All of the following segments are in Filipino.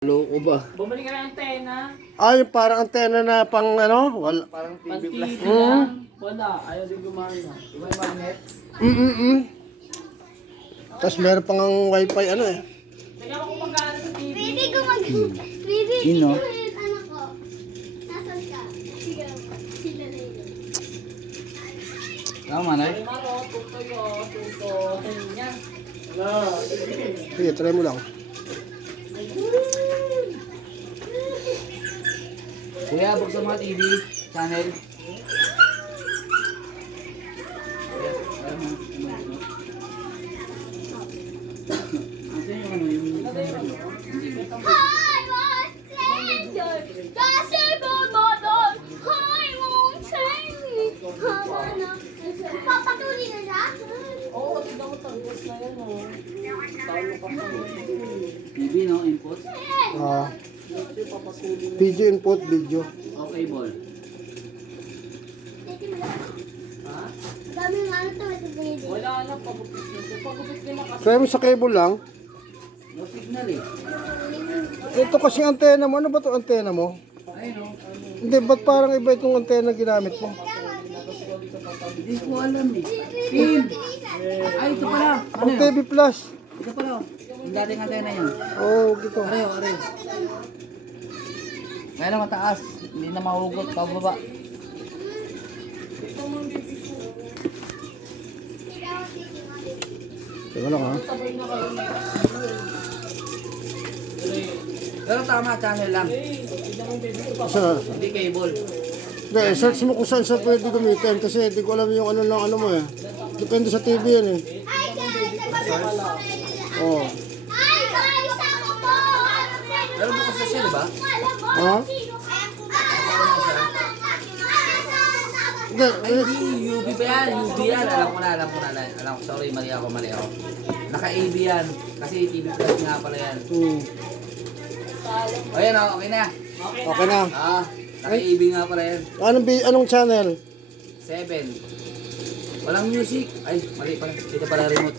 Loko ba? Bumalik ka ng antena. Ay, parang antena na pang ano? Wala. Parang TV Pag-TV Plus. lang. Wala. Ayaw din gumana. Diba yung magnet? Tapos meron pang wifi ano eh. Tingnan mo kung magkano sa TV. Pwede ko mag... Pwede Sino? ko yung anak ko. Nasaan ka? Sige, sila na yun. Tama na Ay, maro, tutoy, tuto. Tingnan niya. Sige, try mo lang. Kuya, buksan mo TV channel. Hi, my stranger. Kasi bumadon. Hi, mong change. Hama na. Papatuloy na siya? Oo, tignan mo tanggas na yan, oh. Talo ka pa. TV no, input. Ah, Kasi papatuloy na. video input, video. Okay, ball. Ha? Dami ng ano to, ito pwede. Wala na, pagupit na. Pagupit nila kasi. Try mo sa cable lang. No signal eh. Ito kasi antena mo. Ano ba ito antena mo? Ayun no. Hindi, ba't parang iba itong antena ginamit mo? Hindi ko alam eh. Pin! Ay, ito pala. Ano Ang yun? TV Plus. Ito pala. oh. Yung dating antena yan. Oh, dito. Areho, areho. Kaya na mataas. Hindi na mahugot. Pababa. Teka lang ha. Sabay na kayo. Pero tama, channel lang. Tignan mo yung baby ko. Sa, Hindi cable. hindi, search mo kung saan sa pwede gamitin kasi hindi ko alam yung ano lang ano mo eh. Depende sa TV yan eh. Hi, guys! Oh. Hi, guys! Ako po! Pero bukas na siya, di ba? Ha? Hindi, Ay, hindi. UV ba yan? UV yan. Alam ko na, alam ko na. Alam ko, sorry, mali ako. Naka-AV yan. Kasi TV Plus nga pala yan. O yan, okay na. Okay na. Ah, naka-AV nga pala yan. Anong channel? 7. Walang music. Ay, mali pala. Dito pala remote.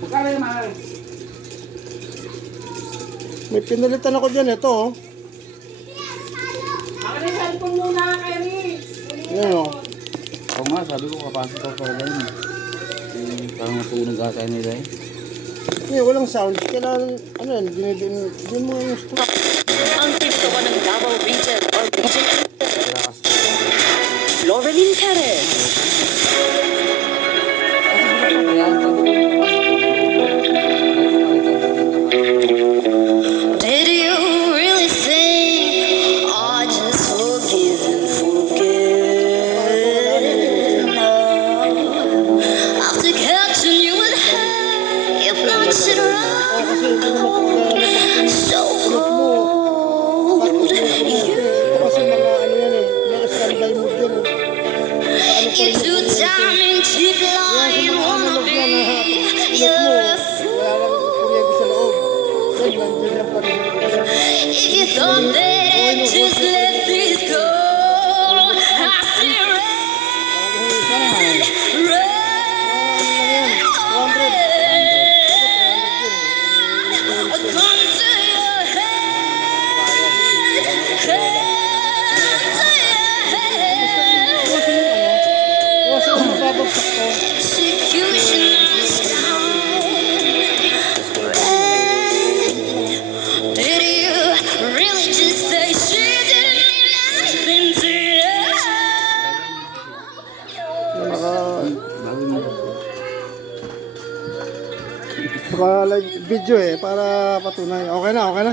Magkano yung mahal? May pinalitan ako dyan. Ito oh. Akin yung cellphone muna, Kyrie. Yan oh. Oo nga, sabi ko kapasok ako talaga yun. Parang masunog ata nila eh. Hindi, walang sound. Kailangan, ano yan, din mo yung strap. Ang tipso ko ng Davao Region or Region Laureline Perez. Did you really think I just forgive and forget? No. After catching you with her, you plunged it right. So cold. Kasi mga ano yan eh, mga standby mode yan eh. You do diamond cheap line wanna be. You're a fool. If you thought that I'd just let this go, I see red, red, a gun to your head, Kasi yung mababagsak ko. execution on the sky. Did you really just say she didn't mean anything to you? Like video eh, para patunay. Okay na, okay na.